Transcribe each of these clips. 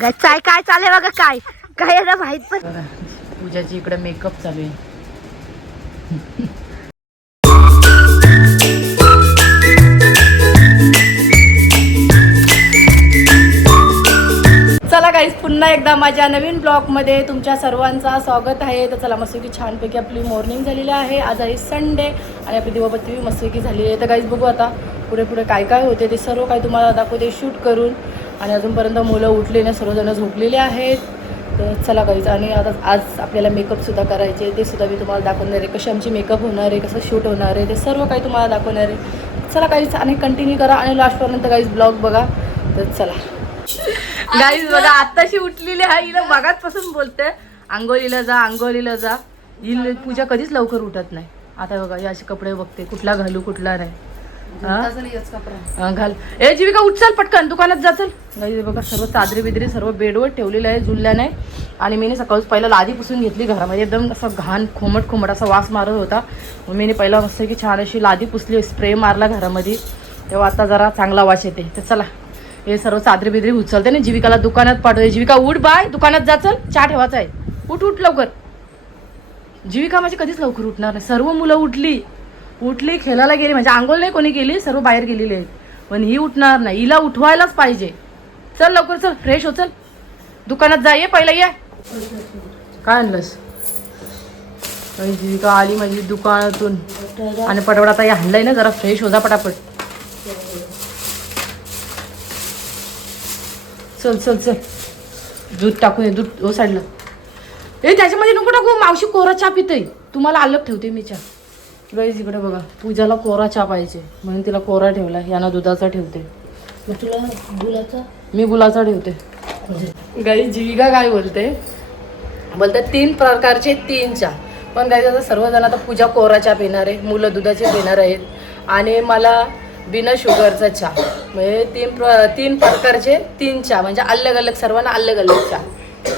काय काय चालू आहे बघा. काय काय आहे ना माहित पण. पूजाची इकडे मेकअप चालू आहे. चला गाईस, पुन्हा एकदा माझ्या नवीन ब्लॉगमध्ये तुमच्या सर्वांचा स्वागत आहे. तर चला, मस्तपैकी छानपैकी आपली मॉर्निंग झालेली आहे. आज आहे संडे आणि आपली दिवाबत्ती मस्तपैकी झालेली आहे. तर गाईस बघू आता पुढे पुढे काय काय होते ते सर्व काही तुम्हाला दाखवते शूट करून. आणि अजूनपर्यंत मुलं उठले नाही, सर्वजण झोपलेले आहेत. तर चला गाईज, आणि आता आज आपल्याला मेकअपसुद्धा करायचे, ते सुद्धा मी तुम्हाला दाखवणार आहे. कशी आमची मेकअप होणार आहे, कसं शूट होणार आहे, ते सर्व काही तुम्हाला दाखवणार आहे. चला गाईज, आणि कंटिन्यू करा आणि लास्टपर्यंत गाईज ब्लॉग बघा. तर चला गाईज बघा, आत्ताशी उठलेली आहे. हिला बघातपासून बोलते आंघोळीला जा, आंघोळीला जा. ही पूजा कधीच लवकर उठत नाही. आता बघा, हे असे कपडे बघते, कुठला घालू कुठला नाही. घाल. ए जीविका, उठ चल पटकन, दुकानात जा चल. गाईज बघा, सर्व चादरी बिदरी सर्व बेडवर ठेवलेलं आहे, झुलल्या नाही. आणि मी सकाळीच पहिला लादी पुसून घेतली घरामध्ये. एकदम असं घाण खोमट खोमट असा वास मारत होता. मग मी पहिला मस्त की छान अशी लादी पुसली, स्प्रे मारला घरामध्ये, तेव्हा आता जरा चांगला वास येते. तर चला, हे सर्व चादरी बिदरी उचलते ना, जीविकाला दुकानात पाठवते. जीविका उठ बाय, दुकानात जा चल, चहा ठेवायचा आहे. उठ उठ लवकर. जीविका माझी कधीच लवकर उठणार नाही. सर्व मुलं उठली खेळायला गेली, म्हणजे आंघोळ नाही कोणी गेली, सर्व बाहेर गेलेली आहेत. पण ही उठणार नाही, हिला उठवायलाच पाहिजे. चल लवकर, चल फ्रेश हो, चल दुकानात जा. ये पहिला ये. काय आणलंस? जीविका आली माझी दुकानातून आणि पटापट आता हे आणलंय ना, जरा फ्रेश हो जा पटापट. चल चल चल, दूध टाकून ये, दूध हो साईडला. ए त्याच्यामध्ये नको टाकू, मावशी कोरा चहा पिते. तुम्हाला अलग ठेवते मी चहा. गाईज इकडे बघा, पूजाला कोरा चहा पाहिजे म्हणून तिला कोरा ठेवला, यांना दुधाचा ठेवते. तुला गुलाचा? मी गुलाचा ठेवते. गाईज जीविका काय बोलते 3 प्रकारचे 3 चहा. पण गाईज आता सर्वजण आता पूजा कोरा चहा पिणार आहे, मुलं दुधाचे पिणार आहेत, आणि मला बिना शुगरचा चहा. म्हणजे 3 प्रकारचे 3 चहा, म्हणजे अलग अलग, सर्वांना अलग अलग चहा.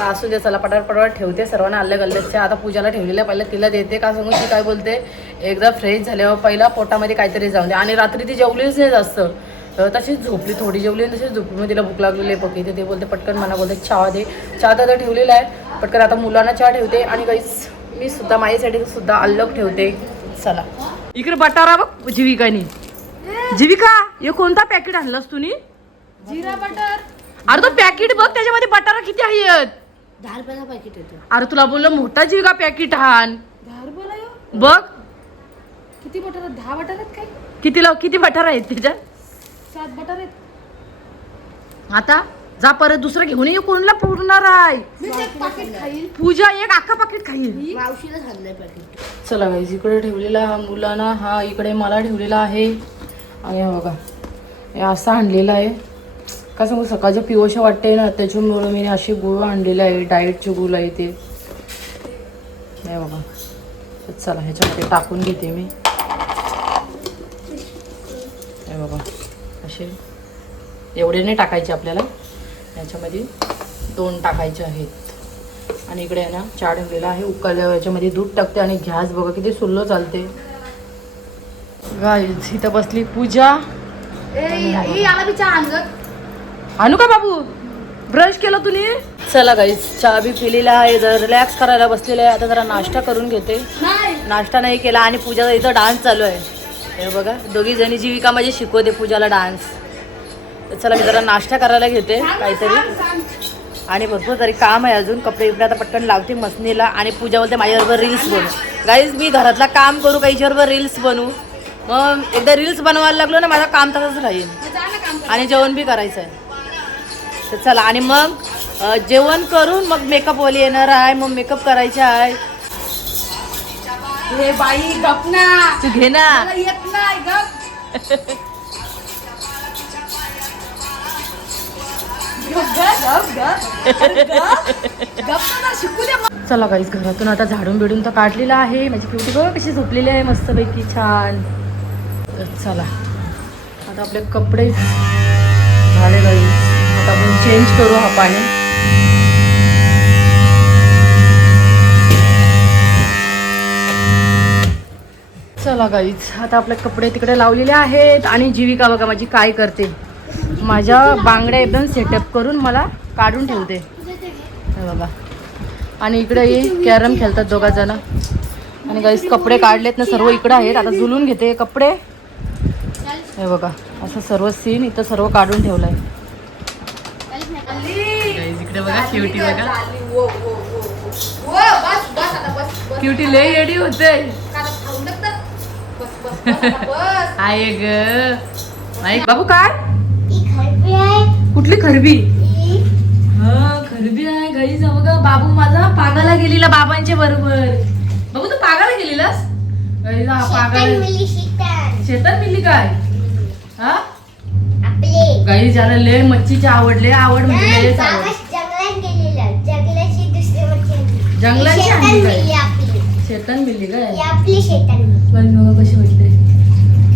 असू दे, चला पटापट ठेवते सर्वांना अलग अलग चहा. आता पूजाला ठेवलेल्या पहिला तिला देते. का सांगू, ती काय बोलते, एकदा फ्रेश झाल्यावर पहिला पोटामध्ये काहीतरी जाऊन दे. आणि रात्री ती जेवलीच नाही जास्त, तशीच झोपली, थोडी जेवली तशीच झोपली. मग तिला भूक लागलेली आहे पकी, ते बोलते पटकन मला बोलते चहा दे. चहा तर ठेवलेला आहे, पटकन आता मुलांना चहा ठेवते. आणि गाईस मी सुद्धा माझ्यासाठी सुद्धा अलग ठेवते. चला इकडे बटारा बघ जीविकानी. जीविका, हे कोणता पॅकेट आणलास तुम्ही? जिरा बटर. अरे तो पॅकेट बघ, त्याच्यामध्ये बटारा किती आहेत? 10 रुपयाचा पॅकेट येतो. अरे तुला बोललो मोठा जीविका पॅकेट आण. 10 रुपयाला येऊ. बघ किती बटर आहेत? 10 बटर आहेत काय? किती बटारा आहेत त्याच्यात? 7 बटर आहेत. आता जा परत दुसरं घेऊन ये. कोणला पुरणार आहे? मी एक पॅकेट खाईल. पूजा एक अख्खा पॅकेट खाईल. मावशीला सांगलंय पॅकेट. चला गाईज, इकडे ठेवलेला हा मुलांना, हा इकडे मला ठेवलेला आहे. आणि बघा हे असं आणलेलं आहे. का सांगू, सकाळच्या पिवशा वाटते ना, त्याच्यामुळे मी अशी गुळ आणलेलं आहे, डाएटचे गुळ आहे ते. नाही बघा. चला ह्याच्यामध्ये टाकून घेते मी. हे बघा, असे एवढे नाही टाकायचे आपल्याला, याच्यामध्ये 2 टाकायचे आहेत. आणि इकडे आहे ना चहा ठेवलेला आहे, उकळल्यावर याच्यामध्ये दूध टाकते. आणि गॅस बघा किती सुल्लो चालते. गाईज इथं बसली पूजा. याला बी चहा आणलं. आणू का बाबू? ब्रश केला तुम्ही? चला गाईज, चहा बी पिलेला आहे, जरा रिलॅक्स करायला बसलेला आहे. आता जरा नाश्ता करून घेते. नाश्ता नाही केला आणि पूजाचा इथं डान्स चालू आहे. हे बघा, दोघी जणी जीविका माझी शिकवते पूजाला डान्स. तर चला मी जरा नाश्ता करायला घेते काहीतरी. आणि भरपूर तरी काम आहे अजून. कपडे बिपडे आता पटकन लावते मसनीला. आणि पूजा बोलते माझ्याबरोबर रील्स बनवू. गाईज मी घरातला काम करू का हिच्याबरोबर रील्स बनवू? मग एकदा रील्स बनवायला लागलो ना, माझं काम तसंच राहील. आणि जेवण बी करायचं आहे. तर चला, आणि मग जेवण करून मग मेकअपवाली येणार आहे, मग मेकअप करायचे आहे. हे बाई गप ना, तू घे ना. येत नाही गप. चला गाईस, घरातून आता झाडून बिडून तर काढलेलं आहे. माझी क्युटी बघ कशी झोपलेली आहे मस्तपैकी छान. चला आता आपले कपडे झाले गाईस, आता आपण चेंज करू हा पाणी. चला गाईज, आता आपले कपडे तिकडे लावलेले आहेत. आणि जीविका बघा माझी काय करते, माझ्या बांगड्या एकदम सेटअप करून मला काढून ठेवते हे बघा. आणि इकडे कॅरम खेळतात दोघा जण. आणि गाईस कपडे काढलेत ना सर्व इकडे आहेत. आता जुलून घेते कपडे. हे बघा असं सर्व सीन इथं सर्व काढून ठेवलंय. इकडे बघा क्युटी बघा. क्युटी लय येडी होते. आहे ग बाबू. काय कुठली खरबी? हा खरबी आहे गाईस. बघा बाबू माझा पागाला गेलेला बाबांच्या बरोबर. बाबू तू पागाला गेलेलास? पागाला शेतात मिली काय? हा गाई ज्याला लय मच्छीची आवड म्हणजे लयच आवड. जंगलाची आणली काय? शेतात मिली काय? बघा कशी वाटते.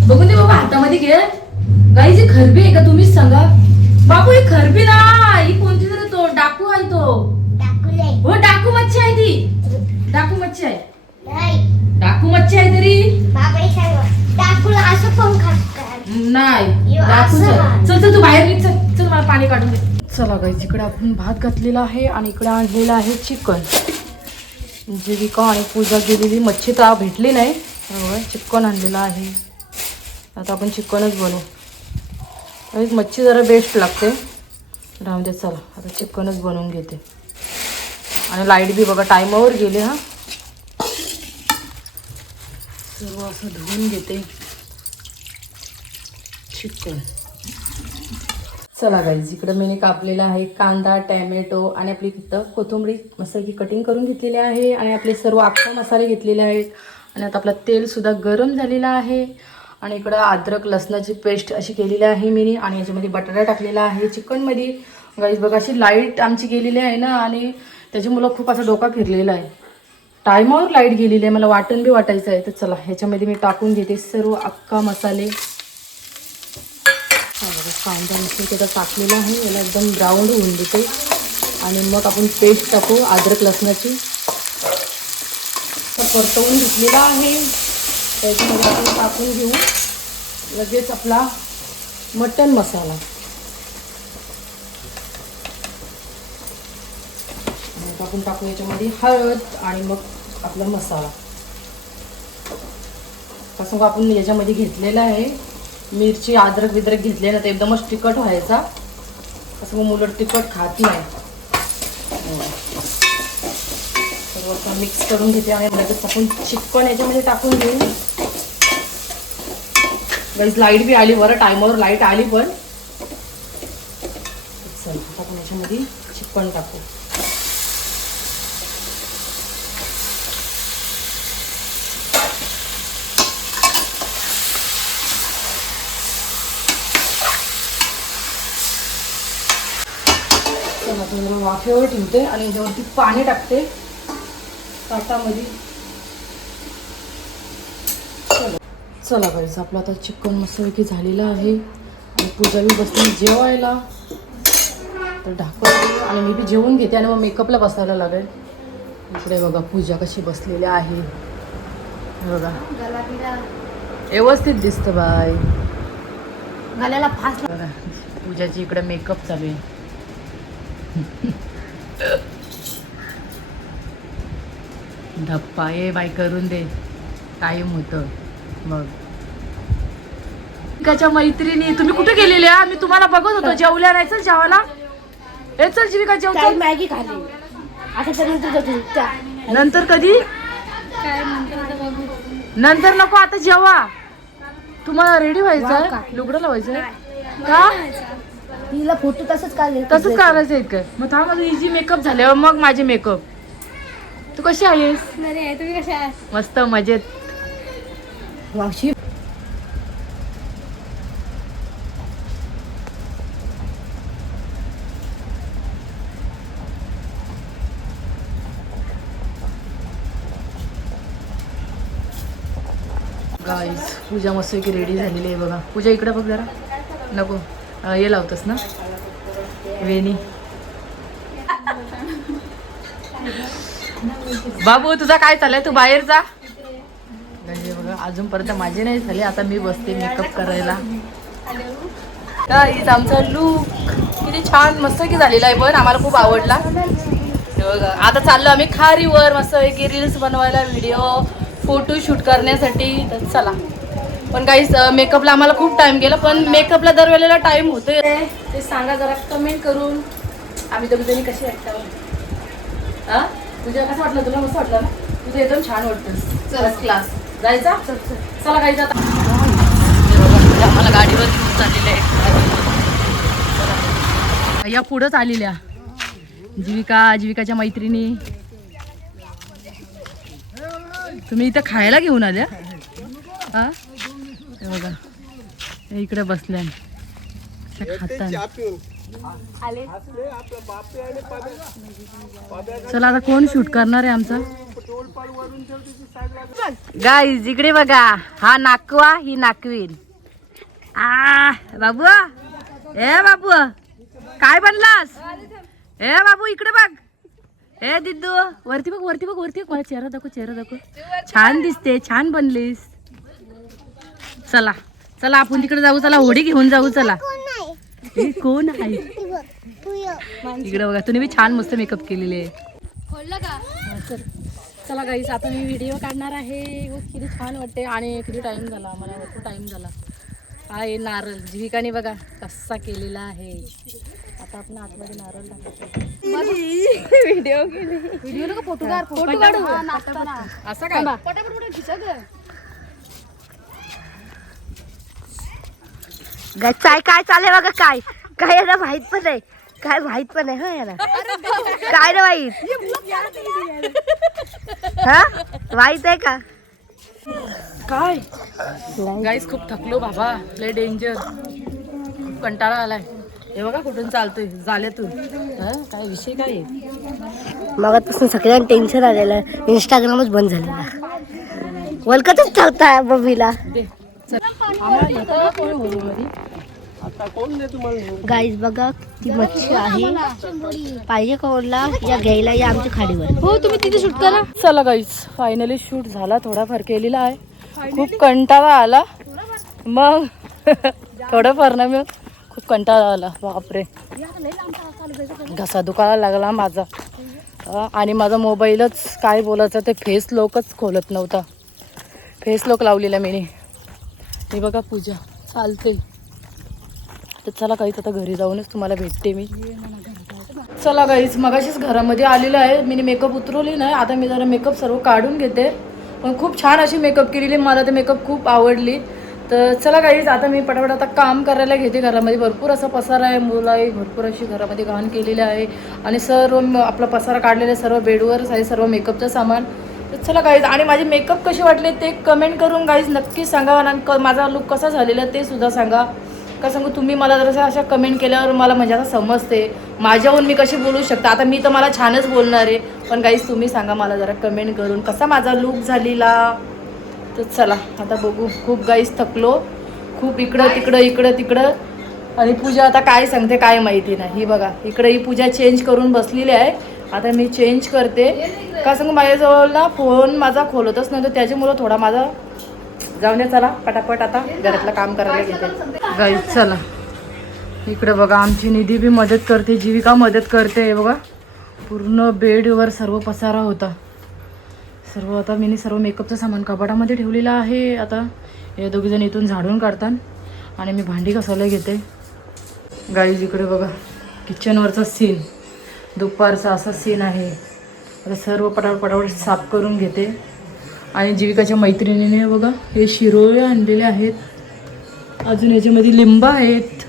बघू दे बाबा हातामध्ये घे. गाईची खरबी आहे का तुम्हीच सांगा. बाबू ही खरबी ना, ही कोणती तरी तो डाकू आहे तो. हो डाकू मच्छी आहे ती. डाकू मच्छी आहे. डाकू मच्छी आहे तरी नाही. चल चल तू बाहेर निघ. चल चल मला पाणी काढून दे. चला गाईस इकडे आपण भात घातलेला आहे आणि इकडे आणलेलं आहे चिकन. जीविका आणि पूजा गेलेली मच्छी तर भेटली नाही. चिकन आणलेलं आहे. आता आपण चिकनच बनवू. मच्छी जरा बेस्ट लागते. राहून दे. चला आता चिकनच बनवून घेते. आणि लाईट बी बघा टायमावर गेले. हा सर्व असं धुवून घेते चिकन. चला गाईज इकडं मी कापलेला आहे कांदा टॅमॅटो आणि आपली इथं कोथिंबीर मसाल्याची कटिंग करून घेतलेली आहे. आणि आपले सर्व अख्खे मसाले घेतलेले आहेत. आणि आता आपलं तेलसुद्धा गरम झालेलं आहे. आणि इकडं अद्रक लसणाची पेस्ट अशी केलेली आहे मी. आणि याच्यामध्ये बटाटा टाकलेला आहे चिकनमध्ये. गाईज बघा अशी लाईट आमची गेलेली आहे ना, आणि त्याच्यामुळं खूप असा डोका फिरलेला आहे. टायमावर लाईट गेलेली आहे. मला वाटण बी वाटायचं आहे. तर चला ह्याच्यामध्ये मी टाकून घेते सर्व अख्खा मसाले. कांदा मसाला त्याचा टाकलेला आहे. याला एकदम ब्राऊन होऊन देते. आणि मग आपण पेस्ट टाकू अद्रक लसणाची. परतवून घेतलेला आहे. त्याच्यामध्ये आपण टाकून घेऊ लगेच आपला मटन मसाला. आपण टाकू याच्यामध्ये हळद आणि मग आपला मसाला. कसं आपण याच्यामध्ये घेतलेला आहे मिरची अद्रक बिद्रक घेतले ना, तर एकदमच तिखट व्हायचा. असं मग मुलं तिखट खात नाही. सर्व मिक्स करून घेते आणि लगेच आपण चिकन याच्यामध्ये टाकून घेऊ. गाईस लाईट बी आली बरं टायमावर लाईट आली. पण चल आपण याच्यामध्ये चिकन टाकू. वाफेवर ठेवते आणि याच्यावरती पाणी टाकते ताटामध्ये. चला गाईस आपलं आता चिकन मस्त झालेलं आहे. आणि पूजा बी बसली जेवायला. तर ढाकून आणि मी बी जेवून घेते आणि मग मेकअपला बसायला लागेल. इकडे बघा पूजा कशी बसलेली आहे. बघा व्यवस्थित दिसतं बाय. गळ्याला फास. पूजाची इकडे मेकअप चालू आहे. धप्पा ये बाई करून दे. टाईम होतं मग. जीविकाच्या मैत्रिणी तुम्ही कुठे गेलेल्या? मी तुम्हाला बघत होतो. जेवल्या नाही? चल जेवायला. हे चल जीविका जेव. मॅगी खाली. आता नंतर कधी? नंतर नको आता जेवा. तुम्हाला रेडी व्हायचं लुगडं लावायचं का? तिला फोटो तसंच काढायचं आहे का? मग थांब माझं इझी मेकअप झाल्यावर मग माझे मेकअप. तू कशी आहेस? तुम्ही कशा आहे? मस्त मजेत. वाशी गाईस पूजा मस्त की रेडी झालेली आहे बघा. पूजा इकडे बघ जरा. नको हे लावतस ना वेणी. बाबू तुझा काय चाललंय? तू बाहेर जा. बघा अजूनपर्यंत माझे नाही झाले. आता मी बसते मेकअप करायला. गाईज आमचा लूक किती छान मस्त की झालेला आहे, पण आम्हाला खूप आवडला. हे बघा, आता चाललो आम्ही खारीवर मस्त की रील्स बनवायला, व्हिडिओ फोटो शूट करण्यासाठी. तर चला. पण गाईज मेकअपला आम्हाला खूप टाइम गेला, पण मेकअपला दरवेळेला टाइम होतोय ते सांगा जरा कमेंट करून. आम्ही दोघीजणी कशी वाटतं हा? तुझ्या कसं वाटलं? तुला मस्त वाटलं ना? तुझं एकदम छान वाटतं. चला क्लास जायचा. चला गाईज आता आम्हाला गाडीवर घेऊन चाललेलं आहे. या पुढंच आलेल्या जीविकाच्या मैत्रिणी. तुम्ही इथं खायला घेऊन आल्या हा? हे बघा इकडे बसल्या खाताना. चला आता कोण शूट करणार आहे आमचा? गाईज इकडे बघा, हा नाकवा ही नाकवीन. बाबू ए बाबू काय बनलास? ए बाबू इकडे बघ. ए दिद्दू वरती बघ वरती बघ वरती बघ. चेहरा दाखव चेहरा दाखव. छान दिसते, छान बनलीस. चला चला आपण तिकडे जाऊ. चला होडी घेऊन जाऊ. चला. कोण आहे इकडे बघा. तुम्ही बी छान मस्त मेकअप केलेले आहे. चला गाईस आता मी व्हिडिओ काढणार आहे. किती छान वाटते आणि किती टाइम झाला आम्हाला, भरपूर टाइम झाला. हा आहे नारळ जीविकाने बघा कसा केलेला आहे. आता आपण आतमध्ये नारळ टाकायचं. व्हिडिओ नको फोटो काढू असं काय? काय चाललंय बघा. काय काय याला माहित पण नाही. काय माहित पण नाही हा याला. काय ना माहित हा माहित आहे का काय? गाईस खूप थकलो बाबा, लय डेंजर. खूप कंटाळा आलाय. हे बघा कुठून चालतोय जाल्यातून. काय विषय काय आहे? मगापासून सगळ्यांना टेन्शन आलेलं. इंस्टाग्रामच बंद झालेला. वलकतच ठेवताय मम्मीला. गाईज बघा ती मच्छी आहे. पाहिजे कोणला या घ्यायला या आमच्या खाडीवर. हो तुम्ही तिथे शूट करा. चला गाईज फायनली शूट झाला. थोडाफार केलेला आहे. खूप कंटाळा आला. मग थोडंफार ना मी खूप कंटाळा आला. बापरे घसा दुखायला लागला माझा. आणि माझा मोबाईलच काय बोलायचं ते फेस लॉकच खोलत नव्हता. फेस लॉक लावलेला मी. हे बघा पूजा चालते. तर चला काहीच आता घरी जाऊनच तुम्हाला भेटते मी. चला गाईज मगाशीच घरामध्ये आलेलं आहे. मी मेकअप उतरवली नाही. आता मी जरा मेकअप सर्व काढून घेते. पण खूप छान अशी मेकअप केलेली. मला ते मेकअप खूप आवडली. तर चला गाईज आता मी पटापट आता काम करायला घेते. घरामध्ये भरपूर असा पसारा आहे. मुलं आहे भरपूर अशी घरामध्ये घाण केलेली आहे. आणि सर्व आपला पसारा काढलेला आहे. सर्व बेडवरच आहे सर्व मेकअपचं सामान. तर चला गाईज आणि माझे मेकअप कसे वाटले ते कमेंट करून गाईज नक्की सांगा. आणि माझा लुक कसा झालेला ते सुद्धा सांगा. का सांगू तुम्ही मला जरा अशा कमेंट केल्यावर मला म्हणजे असं समजते माझ्याहून मी कशी बोलू शकता. आता मी तर मला छानच बोलणार आहे. पण गाईज तुम्ही सांगा मला जरा कमेंट करून कसा माझा लुक झालेला. तर चला आता बघू. खूप गाईज थकलो. खूप इकडं तिकडं. आणि पूजा आता काय सांगते काय माहिती नाही. ही बघा इकडे ही पूजा चेंज करून बसलेली आहे. आता मी चेंज करते. का सांगू माझ्याजवळ ना फोन माझा खोलतच नव्हतं. त्याच्यामुळं थोडा माझा जाऊन द्या. चला पटापट आता घरातलं काम करायला घेते. गाईज चला इकडे बघा आमची निधी बी मदत करते. जीविका मदत करते. हे बघा पूर्ण बेडवर सर्व पसारा होता. सर्व आता मी सर्व मेकअपचं सामान कपाटामध्ये ठेवलेलं आहे. आता हे दोघीजण इथून झाडून काढतात आणि मी भांडी घासायला घेते. गाईज इकडे बघा किचनवरचा सीन दुपारचा असा सीन आहे. आता सर्व पटापट साफ करून घेते. आणि जीविकाच्या मैत्रिणीने बघा हे शिरोळे आणलेले आहेत. अजून याच्यामध्ये लिंब आहेत.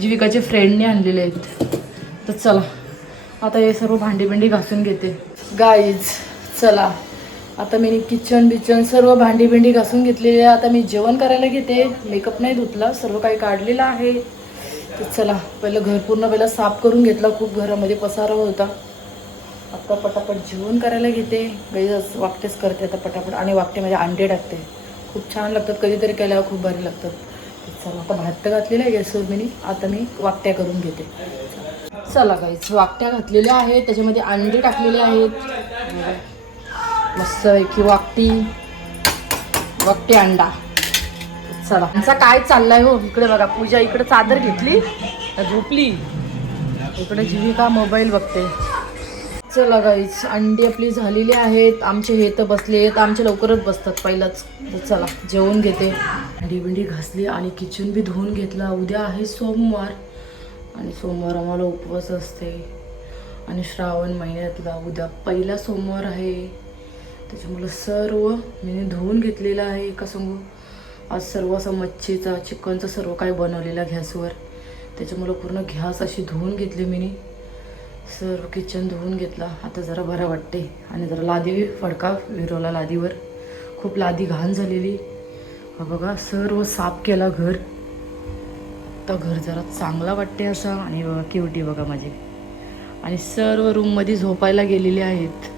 जीविकाच्या फ्रेंडने आणलेले आहेत. तर चला आता हे सर्व भांडी घासून घेते. गाईज चला आता मी किचन सर्व भांडी घासून घेतलेली आहे. आता मी जेवण करायला घेते. मेकअप नाही धुतला. सर्व काही काढलेलं आहे. तर चला पहिलं घर पूर्ण साफ करून घेतला. खूप घरामध्ये पसारा होता. आता पटापट जेवण करायला घेते. गाईज वाकटेच करते आता पटापट. आणि वाकटेमध्ये अंडे टाकते. खूप छान लागतात. कधीतरी केल्यावर खूप भारी लागतात. चला आता भात घातलेलं आहे गॅसवर मी. आता मी वाकट्या करून घेते. चला गाईज वाकट्या घातलेल्या आहेत. त्याच्यामध्ये अंडे टाकलेले आहेत. मस्त की वाकटे अंडा. चला आमचा काय चाललाय हो. इकडे बघा पूजा इकडे चादर घेतली झोपली, इकडे जीविका मोबाईल बघते. चला गाईच अंडी आपली झालेली आहेत. आमचे हे तर बसले आहेत, आमचे लवकरच बसतात पहिलाच. चला जेवून घेते. अंडी बिंडी घासली आणि किचन बी धुवून घेतला. उद्या आहे सोमवार आणि सोमवार आम्हाला उपवास असते आणि श्रावण महिन्यातला उद्या पहिला सोमवार आहे. त्याच्यामुळं सर्व मी धुवून घेतलेलं आहे. का सांगू, आज सर्व असं मच्छीचा चिकनचं सर्व काही बनवलेलं गॅसवर. त्याच्यामुळं पूर्ण गॅस अशी धुवून घेतली मी, सर्व किचन धुवून घेतला. आता जरा बरं वाटते आणि जरा लादी फडका विरवला लादीवर. खूप लादी घाण झालेली. हा बघा सर्व साफ केला घर. तर घर जरा चांगला वाटते असं. आणि बघा क्युटी बघा माझी. आणि सर्व रूममध्ये झोपायला गेलेले आहेत.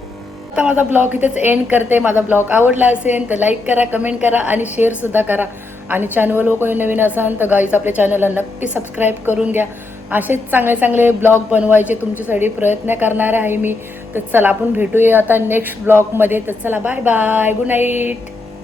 आता माझा ब्लॉग इथेच एंड करते. माझा ब्लॉग आवडला असेल तर लाईक करा, कमेंट करा आणि शेअरसुद्धा करा. आणि चॅनलवर कोणी नवीन असाल तर गाईज आपल्या चॅनलला नक्की सबस्क्राईब करून घ्या. असेच चांगले चांगले ब्लॉग बनवायचे तुमच्यासाठी प्रयत्न करणार आहे मी. तर चला आपण भेटूया आता नेक्स्ट ब्लॉगमध्ये. तर चला बाय बाय, गुड नाईट.